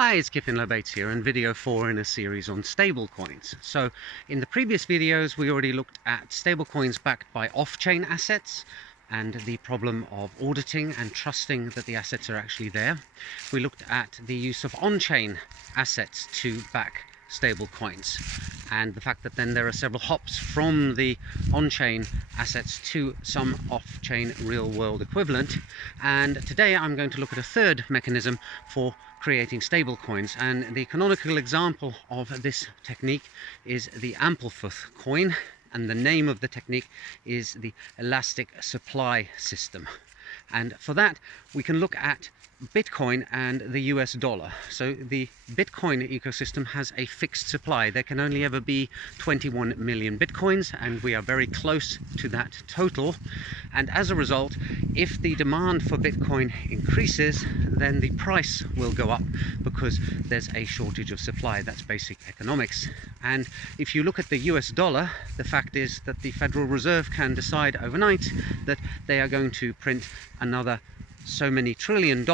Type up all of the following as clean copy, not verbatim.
Hi, it's Kipin Lobates here in video 4 in a series on stablecoins. So in the previous videos we already looked at stablecoins backed by off-chain assets and the problem of auditing and trusting that the assets are actually there. We looked at the use of on-chain assets to back stablecoins and the fact that then there are several hops from the on-chain assets to some off-chain real-world equivalent. And today I'm going to look at a third mechanism for creating stablecoins, and the canonical example of this technique is the Ampleforth coin, and the name of the technique is the elastic supply system. And for that we can look at Bitcoin and the US dollar. So the Bitcoin ecosystem has a fixed supply. There can only ever be 21 million Bitcoins, and we are very close to that total. And as a result, if the demand for Bitcoin increases, then the price will go up because there's a shortage of supply. That's basic economics. And if you look at the US dollar, the fact is that the Federal Reserve can decide overnight that they are going to print another so many $1 trillion,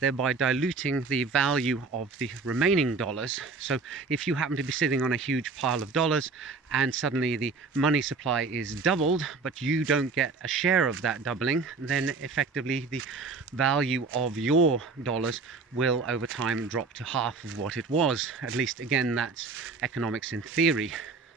thereby diluting the value of the remaining dollars. So if you happen to be sitting on a huge pile of dollars and suddenly the money supply is doubled, but you don't get a share of that doubling, then effectively the value of your dollars will over time drop to half of what it was. At least, again, that's economics in theory.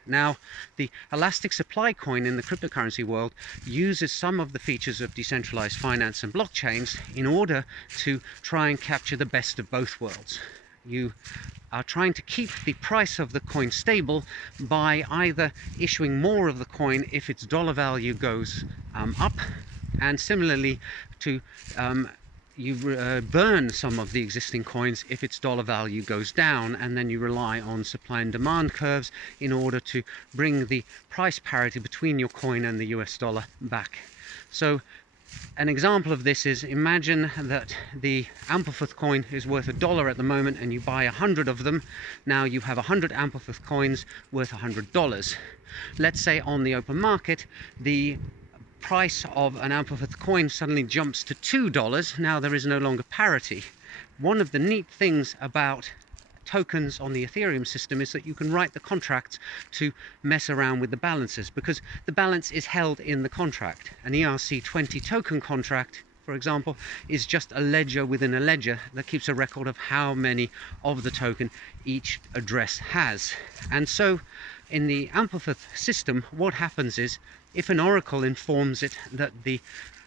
Now, the elastic supply coin in the cryptocurrency world uses some of the features of decentralized finance and blockchains in order to try and capture the best of both worlds. You are trying to keep the price of the coin stable by either issuing more of the coin if its dollar value goes up, and similarly to you burn some of the existing coins if its dollar value goes down, and then you rely on supply and demand curves in order to bring the price parity between your coin and the US dollar back. So an example of this is, imagine that the Ampleforth coin is worth $1 at the moment and you buy 100 of them. Now you have 100 Ampleforth coins worth $100. Let's say on the open market the price of an Ampleforth coin suddenly jumps to $2. Now there is no longer parity. One of the neat things about tokens on the Ethereum system is that you can write the contracts to mess around with the balances, because the balance is held in the contract. An ERC20 token contract, for example, is just a ledger within a ledger that keeps a record of how many of the token each address has. And so in the Ampleforth system, what happens is, if an oracle informs it that the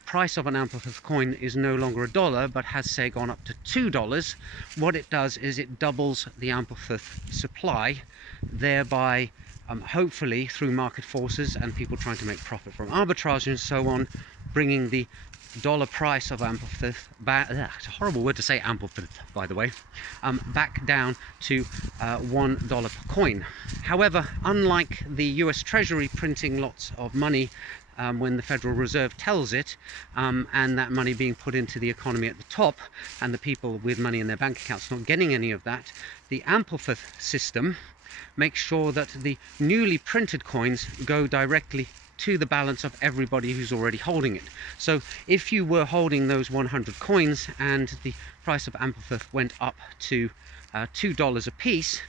price of an Ampleforth coin is no longer $1 but has, say, gone up to $2, what it does is it doubles the Ampleforth supply, thereby hopefully through market forces and people trying to make profit from arbitrage and so on, bringing the dollar price of Ampleforth back, it's a horrible word to say, Ampleforth, by the way, back down to $1 per coin. However, unlike the US Treasury printing lots of money when the Federal Reserve tells it, and that money being put into the economy at the top, and the people with money in their bank accounts not getting any of that, the Ampleforth system makes sure that the newly printed coins go directly to the balance of everybody who's already holding it. So if you were holding those 100 coins and the price of Ampleforth went up to $2 a piece,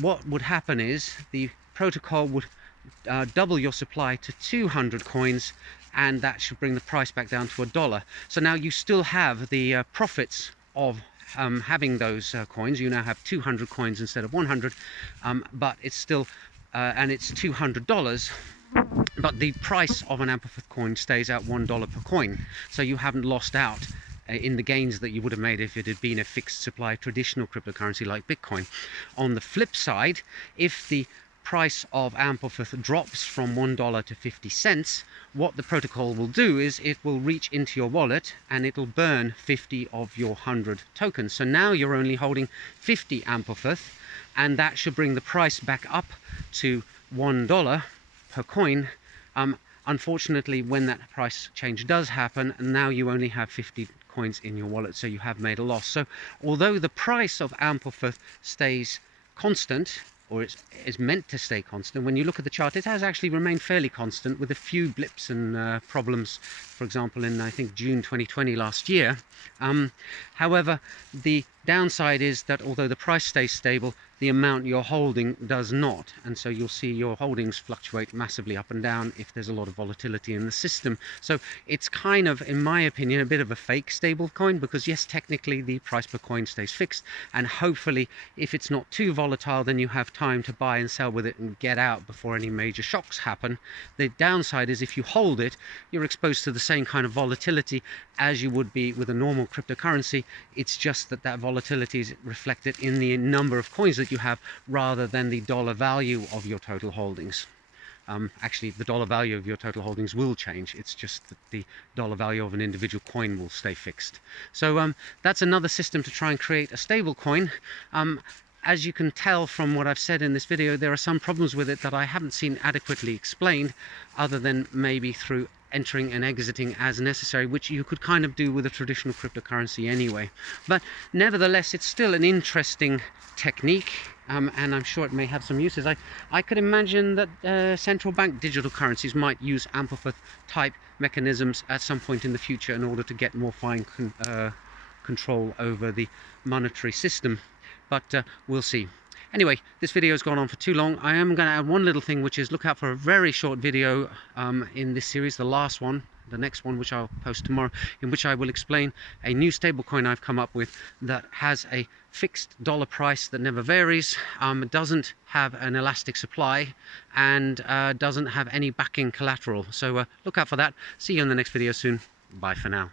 what would happen is the protocol would double your supply to 200 coins, and that should bring the price back down to $1. So now you still have the profits of having those coins. You now have 200 coins instead of 100, but it's still and it's $200, but the price of an Ampleforth coin stays at $1 per coin. So you haven't lost out in the gains that you would have made if it had been a fixed supply traditional cryptocurrency like Bitcoin. On the flip side, if the price of Ampleforth drops from $1 to 50 cents, what the protocol will do is it will reach into your wallet and it'll burn 50 of your 100 tokens. So now you're only holding 50 Ampleforth, and that should bring the price back up to $1 per coin. Unfortunately, when that price change does happen, now you only have 50 coins in your wallet, so you have made a loss. So although the price of Ampleforth stays constant, or is meant to stay constant, when you look at the chart, it has actually remained fairly constant with a few blips and problems, for example, in I think June 2020 last year. However, the Downside is that although the price stays stable, the amount you're holding does not, and so you'll see your holdings fluctuate massively up and down if there's a lot of volatility in the system. So it's kind of, in my opinion, a bit of a fake stable coin, because yes, technically the price per coin stays fixed, and hopefully if it's not too volatile, then you have time to buy and sell with it and get out before any major shocks happen. The downside is if you hold it, you're exposed to the same kind of volatility as you would be with a normal cryptocurrency. It's just that that volatility is reflected in the number of coins that you have rather than the dollar value of your total holdings. Actually, the dollar value of your total holdings will change. It's just that the dollar value of an individual coin will stay fixed. So that's another system to try and create a stable coin. As you can tell from what I've said in this video, there are some problems with it that I haven't seen adequately explained, other than maybe through entering and exiting as necessary, which you could kind of do with a traditional cryptocurrency anyway. But nevertheless, it's still an interesting technique, and I'm sure it may have some uses. I could imagine that central bank digital currencies might use Ampleforth type mechanisms at some point in the future in order to get more fine control over the monetary system. But we'll see. Anyway, this video has gone on for too long. I am going to add one little thing, which is look out for a very short video in this series, the last one, the next one, which I'll post tomorrow, in which I will explain a new stablecoin I've come up with that has a fixed dollar price that never varies, doesn't have an elastic supply, and doesn't have any backing collateral. So look out for that. See you in the next video soon. Bye for now.